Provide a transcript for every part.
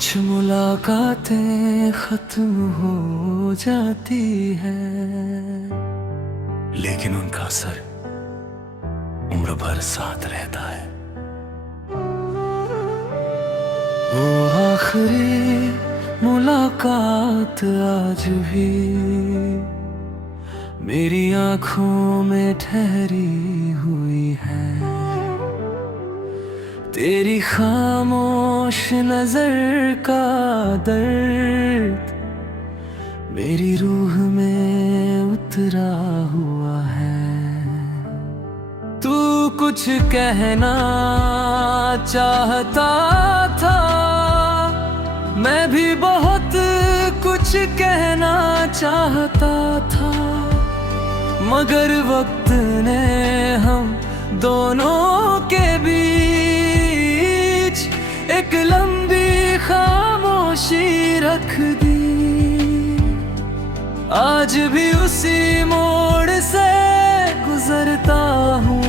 कुछ मुलाकातें खत्म हो जाती है, लेकिन उनका असर उम्र भर साथ रहता है। वो आखिरी मुलाकात आज भी मेरी आंखों में ठहरी हुई है। तेरी खामोश नजर का दर्द मेरी रूह में उतरा हुआ है। तू कुछ कहना चाहता था, मैं भी बहुत कुछ कहना चाहता था, मगर वक्त ने हम दोनों के बीच एक लंबी खामोशी रख दी। आज भी उसी मोड़ से गुजरता हूँ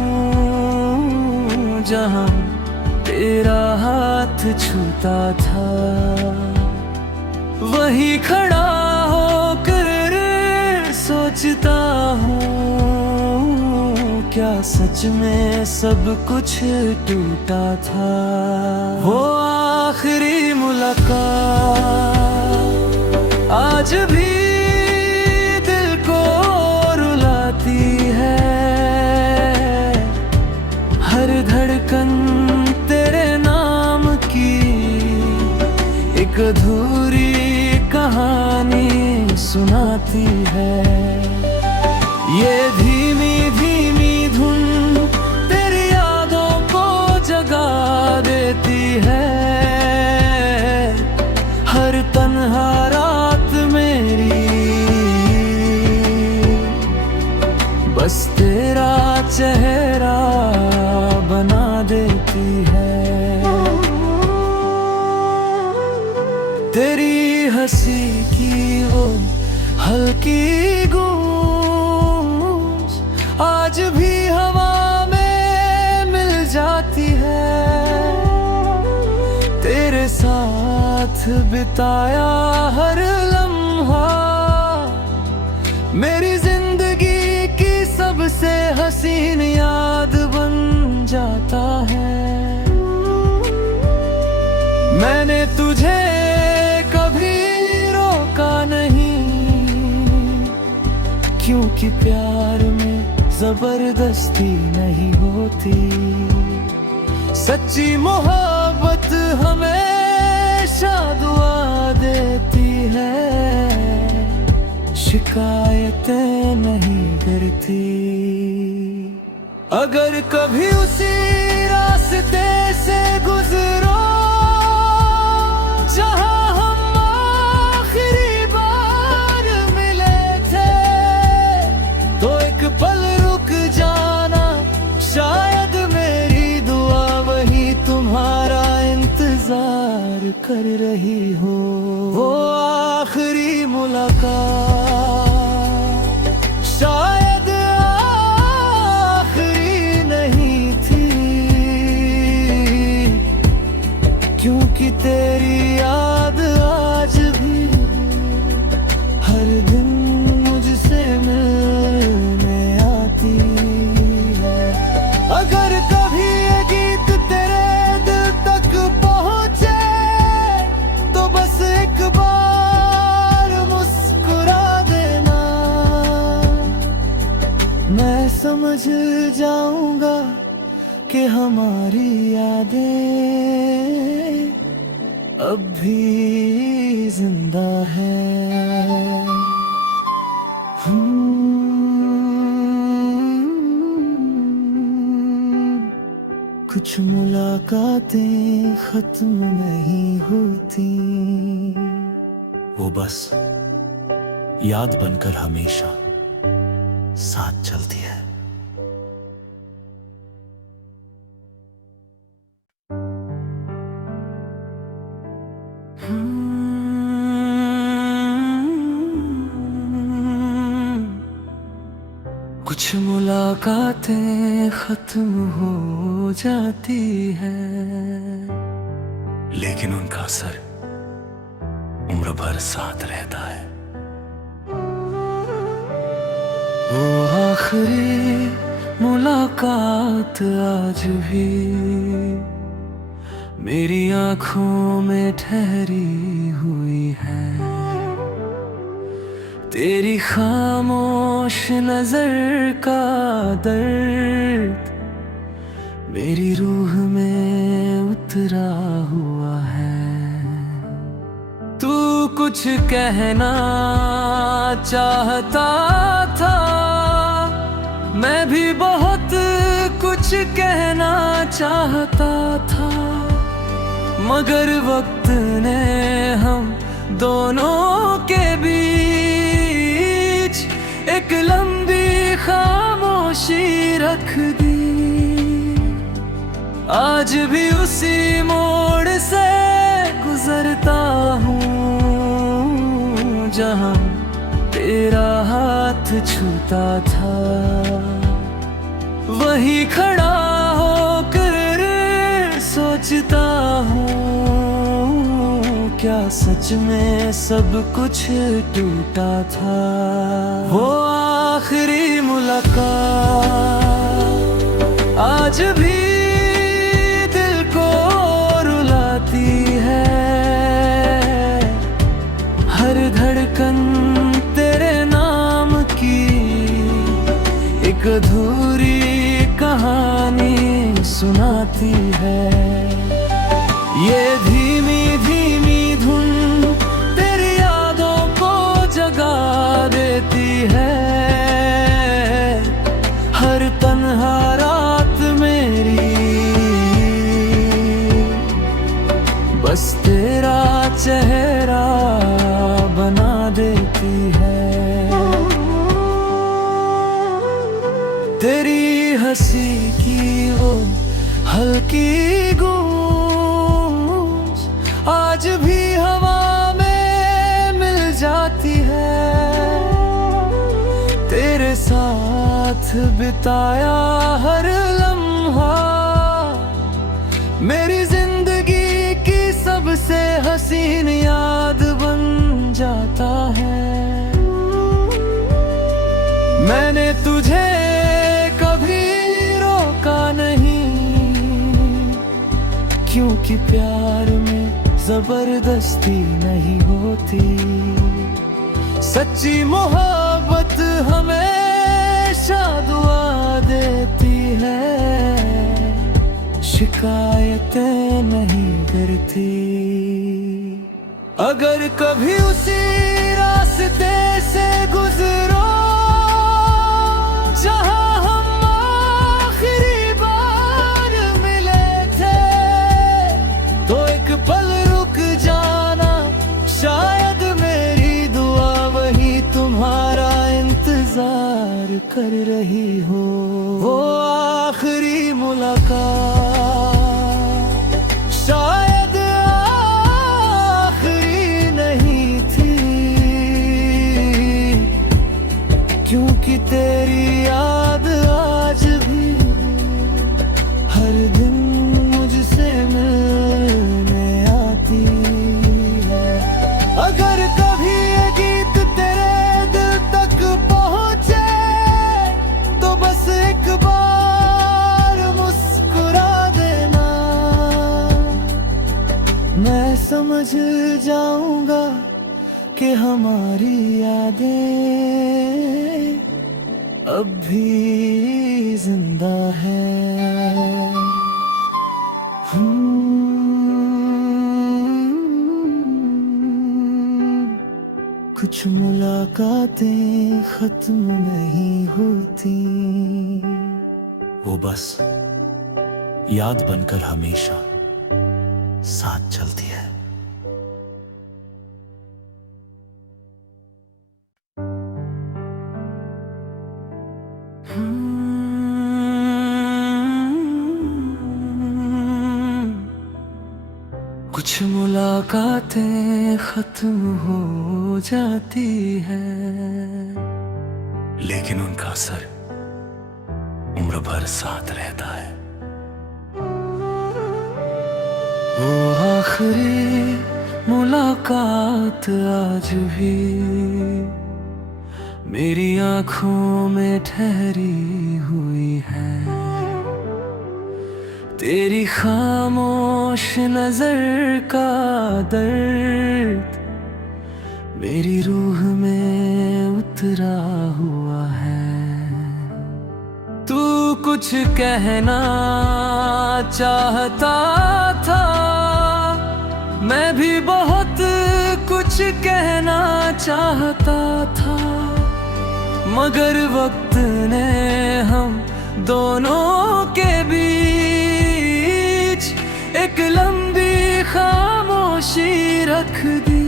जहाँ तेरा हाथ छूता था। वही खड़ा होकर सोचता हूँ, क्या सच में सब कुछ टूटा था। वो आखिरी मुलाकात आज भी दिल को रुलाती है। हर धड़कन तेरे नाम की एक अधूरी कहानी सुनाती है। ये धीमी धीमी धुन तेरी यादों को जगा देती है। हर तन्हा रात मेरी बस तेरा चेहरा बना देती है। तेरी हंसी की वो हल्की गूंज आज भी हवा में मिल जाती है। तेरे साथ बिताया हर लम्हा मेरी जिंदगी की सबसे हसीन याद बन जाता है। मैंने तुझे कभी रोका नहीं, क्योंकि प्यार में जबरदस्ती नहीं होती। सच्ची मोहब्बत हमेशा दुआ देती है, शिकायतें नहीं करती। अगर कभी उसी रास्ते से गुजरो जहां हम आखिरी बार मिले थे, तो एक पल रुक जाना, शायद मेरी दुआ वही तुम्हारा इंतजार कर रही हो। वो आखिरी मुलाकात शायद आखिरी नहीं थी, क्योंकि तेरी याद आज भी हर दिन मुझसे मिलने आती है। अगर कभी ये गीत तेरे दिल तक पहुंचे, तो बस एक बार मुस्कुरा देना, मैं समझ जाऊंगा कि हमारी यादें अब भी जिंदा है। कुछ मुलाकातें खत्म नहीं होती, वो बस याद बनकर हमेशा साथ चलती है। कुछ मुलाकातें खत्म हो जाती है, लेकिन उनका असर उम्र भर साथ रहता है। वो आखिरी मुलाकात आज भी मेरी आंखों में ठहरी हुई है। तेरी खामोश नजर का दर्द मेरी रूह में उतरा हुआ है। तू कुछ कहना चाहता था, मैं भी बहुत कुछ कहना चाहता था, मगर वक्त ने हम दोनों के बीच एक लंबी खामोशी रख दी। आज भी उसी मोड़ से गुजरता हूँ जहाँ तेरा हाथ छूता था। वही खड़ा होकर सोचता हूँ, क्या सच में सब कुछ टूटा था। वो आखिरी मुलाकात आज भी दिल को रुलाती है। हर धड़कन तेरे नाम की एक अधूरी कहानी सुनाती है। ये धीमी धीमी धुन तेरी यादों को जगा देती है। हर तन्हा रात मेरी बस तेरा चेहरा बना देती है। तेरी हंसी की वो हल्की गूंज आज भी हवा में मिल जाती है। तेरे साथ बिताया हर लम्हा मेरी जिंदगी की सबसे हसीन याद बन जाता है। मैंने तुझे कभी रोका नहीं, क्योंकि प्यार में जबरदस्ती नहीं होती। सच्ची मोहब्बत हमेशा दुआ देती है, शिकायतें नहीं करती। अगर कभी उसी रास्ते से गुजरो जहां हम आखिरी बार मिले थे, तो एक पल रुक जाना, शायद मेरी दुआ वही तुम्हारा इंतजार कर रही हो। वो आखिरी मुलाकात शायद आखिरी नहीं थी, क्योंकि तेरी याद आज भी हर दिन मुझसे मिलने आती है। अगर कभी ये गीत तेरे दिल तक पहुंचे, तो बस एक बार मुस्कुरा देना, मैं समझ जाऊंगा कि हमारी यादें अब भी जिंदा है। कुछ मुलाकातें खत्म नहीं होती, वो बस याद बनकर हमेशा साथ चलती है। कुछ मुलाकातें खत्म हो जाती है, लेकिन उनका असर उम्र भर साथ रहता है। वो आखिरी मुलाकात आज भी मेरी आंखों में ठहरी हुई है। तेरी खामोश नजर का दर्द मेरी रूह में उतरा हुआ है। तू कुछ कहना चाहता था, मैं भी बहुत कुछ कहना चाहता था, मगर वक्त ने हम दोनों के बीच एक लंबी खामोशी रख दी।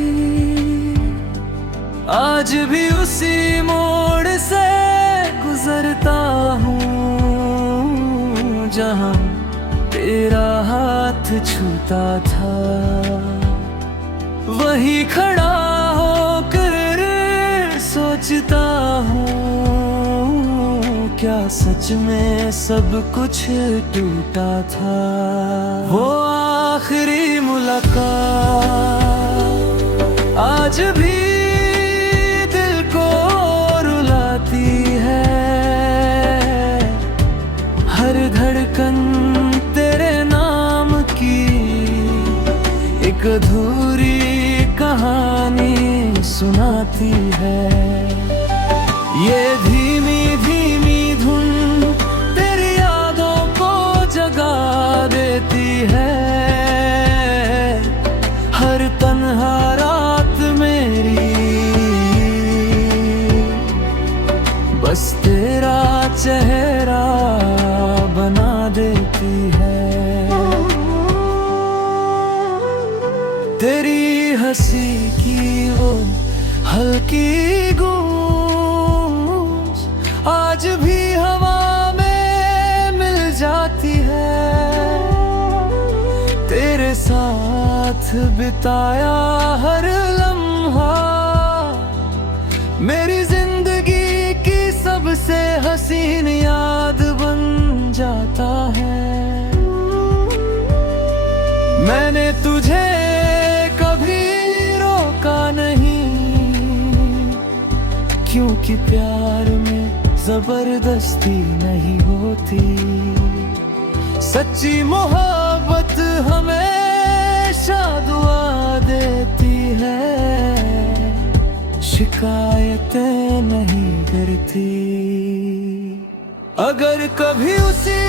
आज भी उसी मोड़ से गुजरता हूँ जहाँ तेरा हाथ छूता था। वही खड़ा होकर सोचता हूँ, क्या सच में सब कुछ टूटा था। वो आखिरी मुलाकात आज भी दिल को रुलाती है। हर धड़कन तेरे नाम की एक अधूरी कहानी सुनाती है। ये धीमी धीमी धुन तेरी यादों को जगा देती है। हर तन्हा रात मेरी बस तेरा चेहरा बना देती है। तेरी हंसी की वो हल्की गूंज आज भी हवा में मिल जाती है। तेरे साथ बिताया हर लम्हा मेरी जिंदगी की सबसे हसीन याद बन जाता है। मैंने तुझे क्योंकि प्यार में जबरदस्ती नहीं होती। सच्ची मोहब्बत हमेशा दुआ देती है, शिकायतें नहीं करती। अगर कभी उसी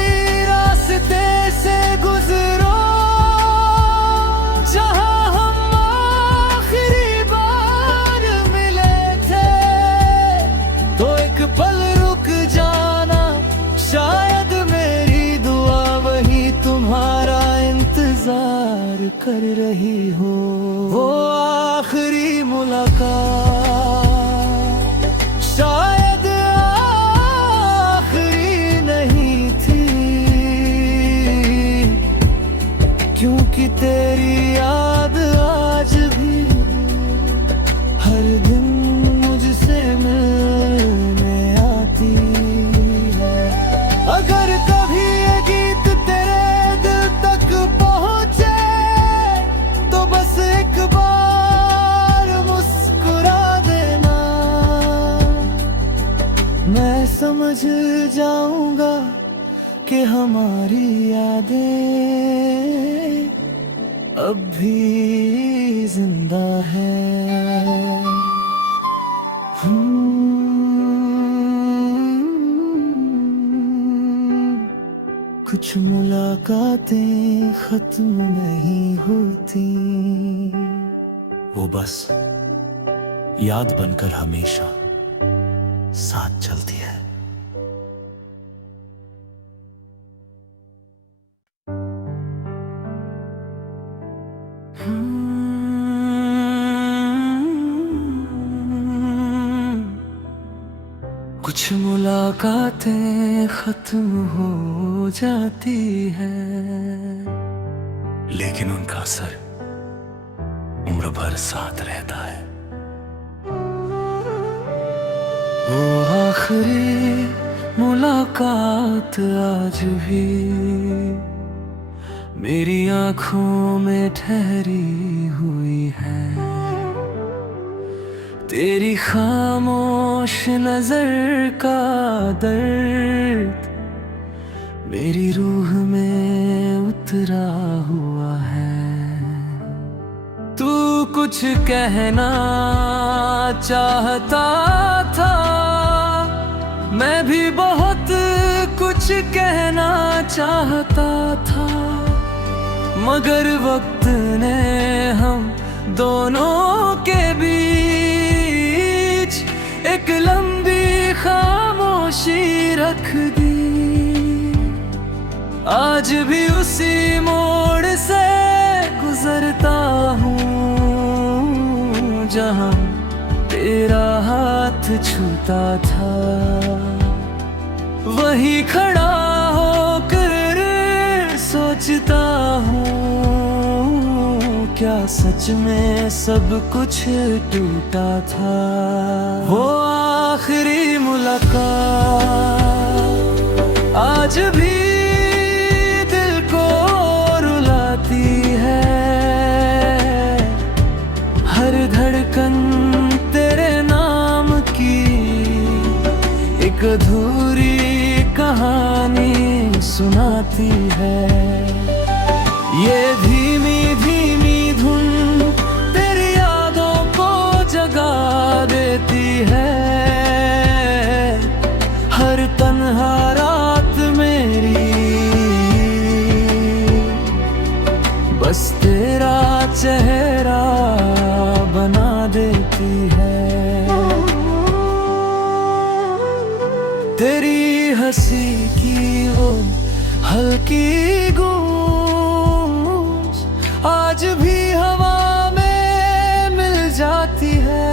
रास्ते से गुजरो जहाँ पल रुक जाना, शायद मेरी दुआ वही तुम्हारा इंतजार कर रही हो। वो आखिरी मुलाकात शायद आखिरी नहीं थी, क्योंकि तेरी याद आज भी हर दिन मुझसे मिलने आती है। अगर कभी ये गीत तेरे दिल तक पहुंचे तो बस एक बार मुस्कुरा देना। मैं समझ जाऊंगा कि हमारी यादें अब भी जिंदा है। कुछ मुलाकातें खत्म नहीं होती, वो बस याद बनकर हमेशा साथ चलती है। कुछ मुलाकातें खत्म हो जाती है, लेकिन उनका असर उम्र भर साथ रहता है। वो आखिरी मुलाकात आज भी मेरी आँखों में ठहरी हुई है। तेरी खामोश नजर का दर्द मेरी रूह में उतरा हुआ है। तू कुछ कहना चाहता था, मैं भी बहुत कुछ कहना चाहता था, मगर वक्त ने हम दोनों के बीच एक लंबी खामोशी रख दी। आज भी उसी मोड़ से गुजरता हूँ जहाँ तेरा हाथ छूता था। वही खड़ा होकर सोचता हूँ, क्या सच में सब कुछ टूटा था। वो आखिरी मुलाकात आज भी दिल को रुलाती है। हर धड़कन तेरे नाम की एक अधूरी कहानी सुनाती है। ये धीमी धीमी धुन तेरी यादों को जगा देती है। हर तन्हा रात मेरी बस तेरा चेहरा बना देती है। तेरी हंसी की वो हल्की गूंज आज भी हवा में मिल जाती है।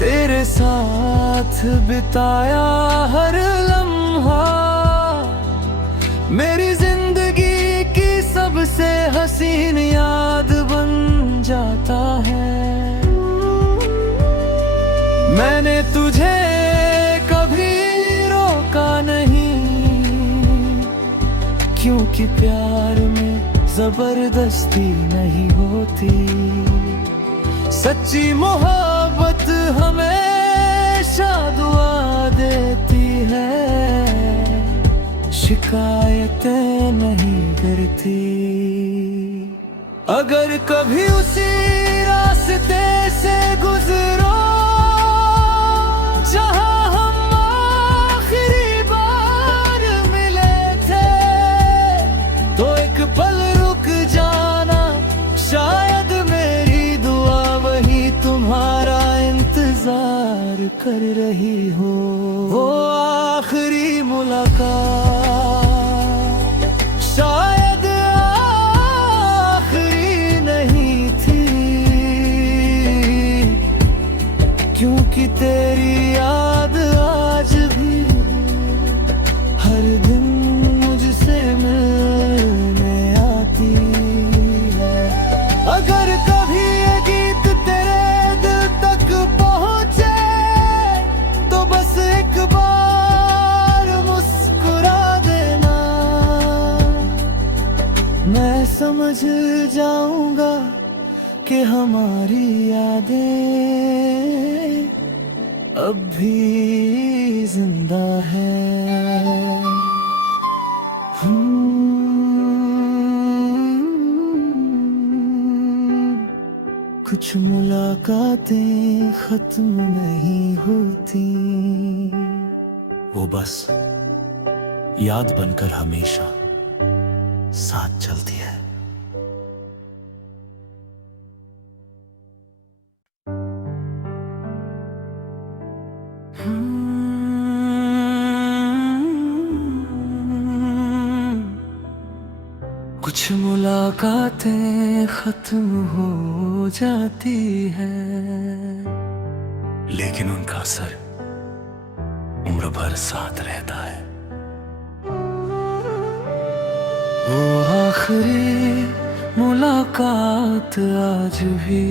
तेरे साथ बिताया हर लम्हा मेरी जिंदगी की सबसे हसीन याद बन जाता है। मैंने तुझे क्योंकि प्यार में जबरदस्ती नहीं होती। सच्ची मोहब्बत हमेशा दुआ देती है, शिकायतें नहीं करती। अगर कभी उसी रास्ते से गुजरो जहाँ पल रुक जाना, शायद मेरी दुआ वही तुम्हारा इंतजार कर रही हो। वो आखिरी मुलाकात शायद आखिरी नहीं थी, क्योंकि तेरी याद आज भी हर दिन मुझसे मिलने आती है। अगर कभी ये गीत तेरे दिल तक पहुंचे तो बस एक बार मुस्कुरा देना, मैं समझ जाऊंगा कि हमारी यादें अब भी जिंदा है। कुछ मुलाकातें खत्म नहीं होती, वो बस याद बनकर हमेशा साथ चलती है। कुछ मुलाकातें खत्म हो जाती है, लेकिन उनका असर उम्र भर साथ रहता है। वो आखिरी मुलाकात आज भी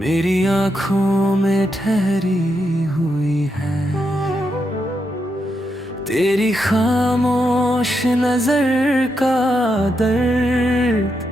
मेरी आँखों में ठहरी हुई है। तेरी खामोश नजर का दर्द